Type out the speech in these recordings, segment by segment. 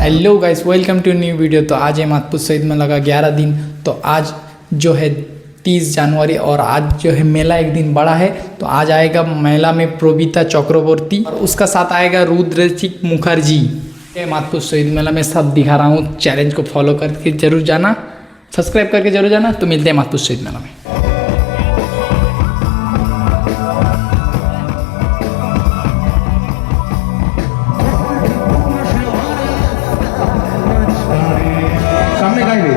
Hello guys, welcome to new video. तो आज है माधपुर शहीद मेला का 11 दिन। तो आज जो है 30 जनवरी और आज जो है मेला एक दिन बड़ा है। तो आज आएगा मेला में प्रोबिता चक्रवर्ती और उसका साथ आएगा रुद्रचिक मुखर्जी। माधपुर शहीद मेला में सब दिखा रहा हूँ। चैलेंज को फॉलो करके जरूर जाना, सब्सक्राइब करके जरूर जाना। तो मिलते हैं माधपुर शहीद मेला में। सामने गाइबे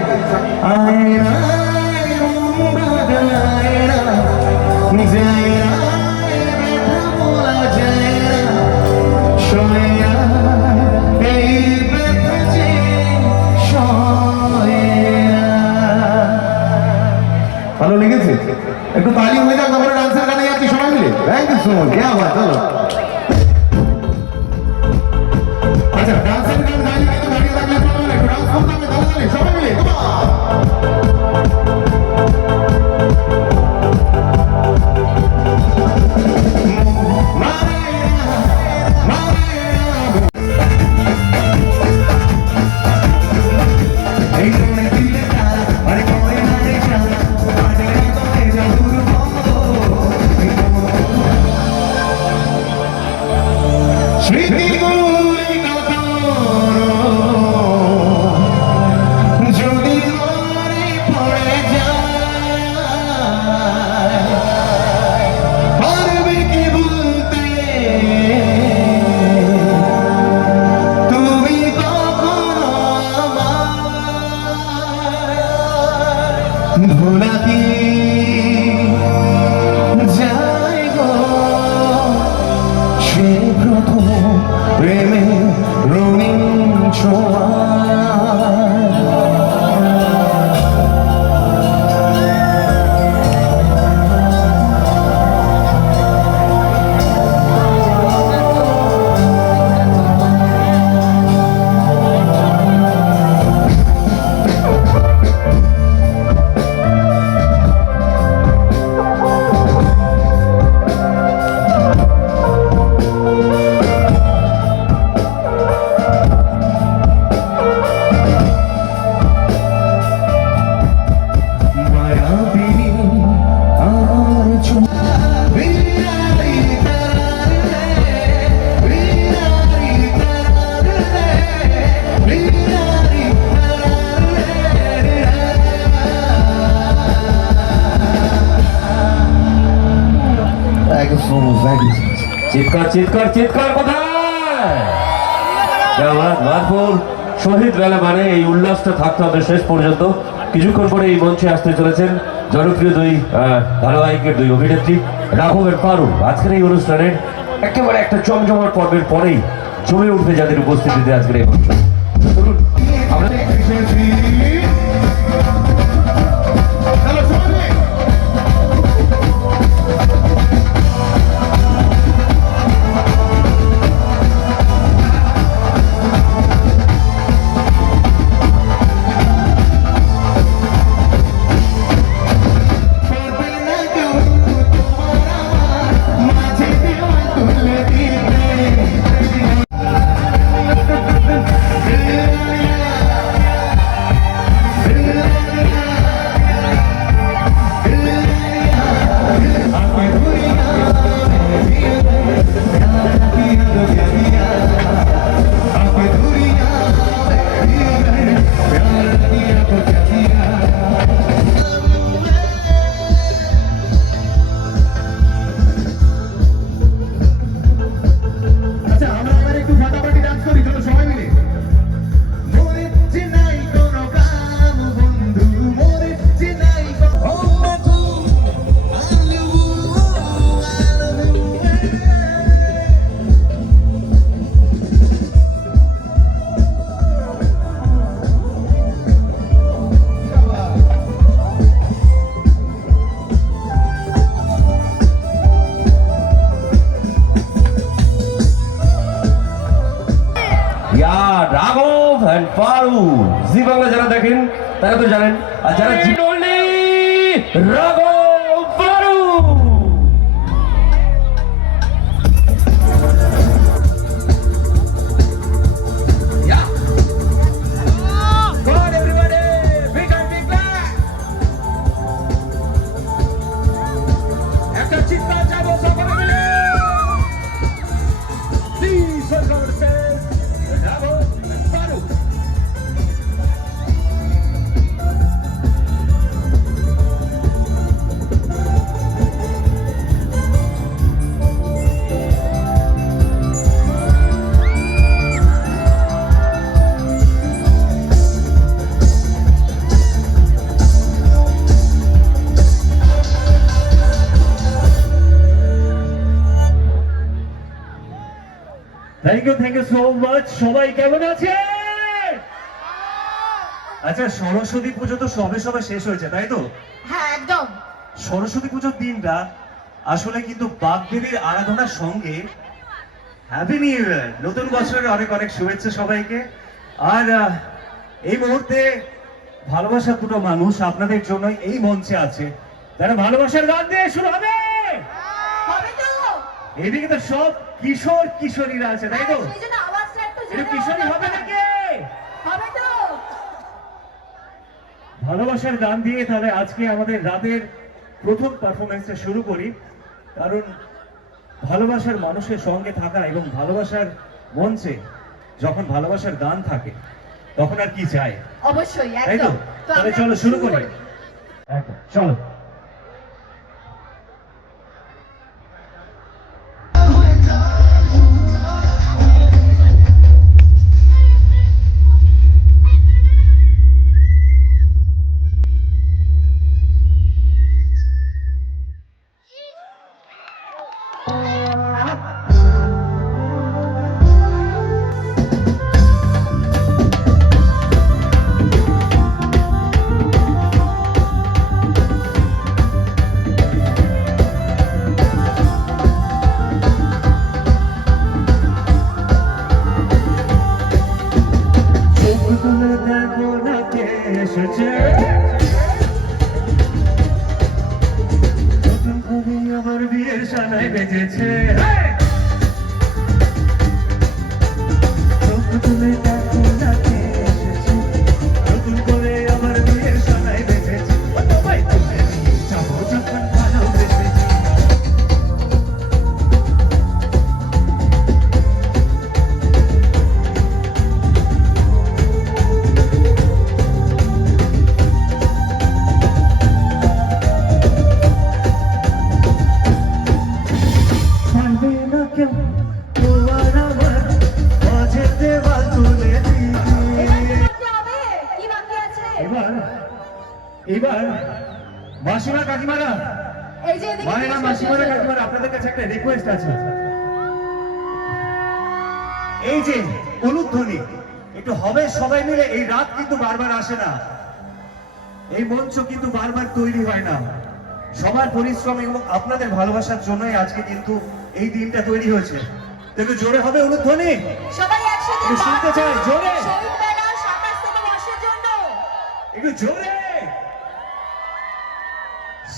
ভালো লেগেছে? একটু তালি হয়ে যাক, তারপরে ডান্সের গানে যাচ্ছি সবাই মিলে। Thank you so much. क्या बात है। আচ্ছা, ডান্সের গান গাইলে কিন্তু দাঁড়িয়ে থাকলে চলবে না, একটু ডান্স করতে হবে তাহলে সবাই মিলে। চিৎকার চিৎকার চিৎকার কোথায়? মাধপুর শহীদ মেলা মানে এই উল্লাসটা থাকতে হবে শেষ পর্যন্ত। কিছুক্ষণ পরে এই মঞ্চে আসতে চলেছেন জনপ্রিয় দুই ধারাবাহিকের দুই অভিনেত্রী রাঘব এবং পারু। আজকের এই অনুষ্ঠানের একেবারে একটা চমচমার পর্বের পরেই জমে উঠবে যাদের উপস্থিতিতে আজকের এই অনুষ্ঠান। চলুন আমরা রাঘব এন্ড পারু জি বাংলা যারা দেখেন তারা তো জানেন, আর যারা রাঘব পারু থ্যাংক ইউ সো মাচ। সবাই কেমন আছে? আচ্ছা, সরস্বতী পুজো তো সবে সবে শেষ হয়েছে, তাই তো? হ্যাঁ একদম। সরস্বতী পুজোর দিনটা আসলে কিন্তু বাগদেবীর আরাধনার সঙ্গে হ্যাপি নিউ ইয়ার, নতুন বছরের অনেক অনেক শুভেচ্ছা সবাইকে। আর এই মুহূর্তে ভালোবাসার দুটো মানুষ আপনাদের জন্য এই মঞ্চে আছে, তারা ভালোবাসার গান দিয়ে শুরু হবে। হবে তো? এদিকে তো সব কিশোর কিশোরীরা আছে, তাই তো? সেই জন্য আওয়াজটা একটু এটা জোরে কিশোরী হবে নাকি? হবে তো? ভালোবাসার গান দিয়ে তাহলে আজকে আমাদের রাতের প্রথম পারফরমেন্সটা শুরু করি। কারণ ভালোবাসার মানুষের সঙ্গে থাকা এবং ভালোবাসার মঞ্চে যখন ভালোবাসার গান থাকে তখন আর কি চাই, অবশ্যই তাই তো? একদম। তাহলে আমরা চলো শুরু করি। একদম, চলো। চোখ তুলে দেখো না কে এসেছে, নতুন করে আবার বিয়ের সানাই বেজেছে। চোখ তুলে দেখো না কে এসেছে, নতুন করে আবার বিয়ের সানাই বেজেছে। ও তোমায় তুলে নিয়ে যাবো যখন ভালোবেসেছি। পারবে না কেউ তোমার আমার মাঝে দেওয়াল তুলে দিতে। এবার কি হবে? কি বাকি আছে? এবার মাসিমা কাকিমারা, এই যে এদিকে মায়েরা, এসে মাসিমারা, এসে। কাকিমারা, আপনাদের কাছে একটা রিকোয়েস্ট আছে। এই যে উলুধ্বনি একটু হবে সবাই মিলে। এই রাত কিন্তু বারবার আসে না, এই মঞ্চ কিন্তু বারবার তৈরি হয় না। সবার পরিশ্রম এবং আপনাদের ভালোবাসার জন্যই আজকে কিন্তু এই দিনটা তৈরি হয়েছে। তো একটু জোরে হবে উলুধ্বনি, সবাই একসাথে একটু শুনতে চাই, জোরে। শহীদ মেলা 27তম বর্ষের জন্য একটু জোরে।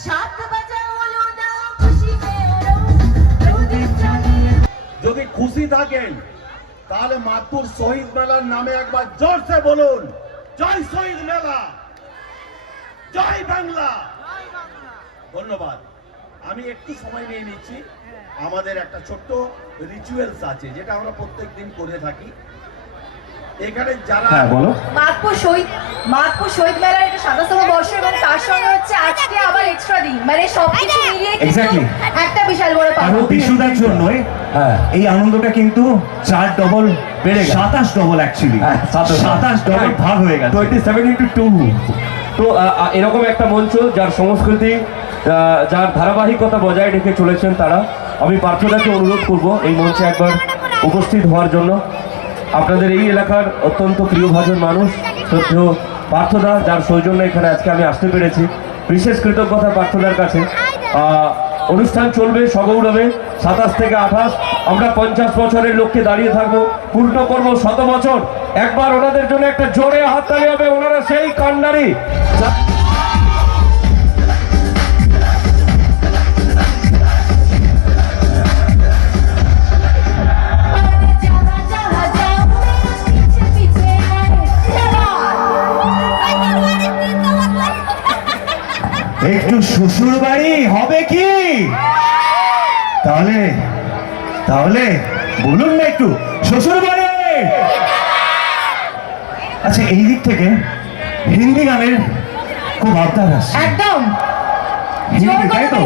7 বাজাও হলো না খুশিতে ওরো প্রদীপ জ্বালিয়ে। যদি খুশি থাকেন তাহলে মাদপুর শহীদ মেলার নামে একবার জোরসে বলুন, জয় শহীদ মেলা, জয় বাংলা। ধন্যবাদ। আমি একটু সময় নিয়ে নিচ্ছি। আমাদের একটা ছোট্ট রিচুয়ালস আছে যেটা আমরা প্রত্যেকদিন করে থাকি। এখানে যারা হ্যাঁ বলো। মাদপুর শহীদ মেলার এটা 27তম বর্ষ এবং তার সঙ্গে হচ্ছে আজকে আবার এক্সট্রা দিন, মানে সবকিছু মিলিয়ে কিন্তু Exactly. একটা বিশাল বড় আর পাবো। বিশুদার জন্যই হ্যাঁ। এই আনন্দটা কিন্তু 4 ডবল বেড়ে গেল। 27 ডবল অ্যাকচুয়ালি, হ্যাঁ, 27 ডবল ভাগ হয়ে গেছে। 27 into 2। তো এরকম একটা মঞ্চ যার সংস্কৃতি, যার ধারাবাহিকতা বজায় রেখে চলেছেন তারা, আমি পার্থদাকে অনুরোধ করব এই মঞ্চে একবার উপস্থিত হওয়ার জন্য। আপনাদের এই এলাকার অত্যন্ত প্রিয়ভাজন মানুষ শ্রদ্ধেয় পার্থদা, যার সৌজন্য এখানে আজকে আমি আসতে পেরেছি, বিশেষ কৃতজ্ঞতা পার্থদার কাছে। অনুষ্ঠান চলবে সগৌরবে 27 থেকে 28। আমরা 50 বছরের লোককে দাঁড়িয়ে থাকবো, পূর্ণ করবো 100 বছর। একবার ওনাদের জন্য একটা জোরে হাততালি হবে, ওনারা সেই কান্ডারি। একটু শ্বশুর বাড়ি হবে কি? তাহলে তাহলে বলুন না একটু শ্বশুর বাড়ি। আচ্ছা, এই দিক থেকে হিন্দি গানের খুব আবদার আছে। একদম হিন্দি, তাই তো?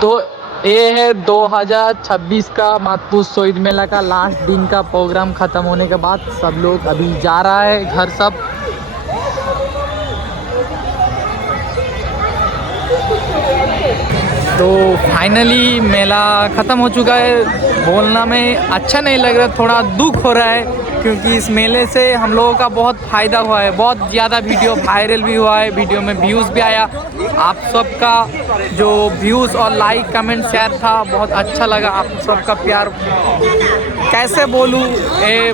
तो ये है 2026 का मातपुर शहीद मेला का लास्ट दिन का प्रोग्राम ख़त्म होने के बाद सब लोग अभी जा रहा है घर सब। तो फाइनली मेला ख़त्म हो चुका है। बोलना में अच्छा नहीं लग रहा, थोड़ा दुख हो रहा है क्योंकि इस मेले से हम लोगों का बहुत फ़ायदा हुआ है, बहुत ज़्यादा वीडियो वायरल भी हुआ है, वीडियो में व्यूज़ भी आया। आप सबका जो व्यूज़ और लाइक कमेंट शेयर था बहुत अच्छा लगा, आप सबका प्यार कैसे बोलूँ,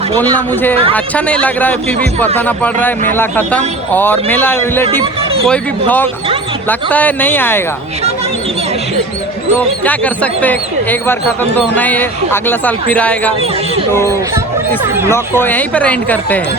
बोलना मुझे अच्छा नहीं लग रहा है, फिर भी बताना पड़ रहा है। मेला ख़त्म और मेला रिलेटिव कोई भी ब्लॉग लगता है नहीं आएगा, तो क्या कर सकते हैं, एक बार ख़त्म तो होना ही है, अगला साल फिर आएगा। तो इस ब्लॉग को यहीं पर एंड करते हैं।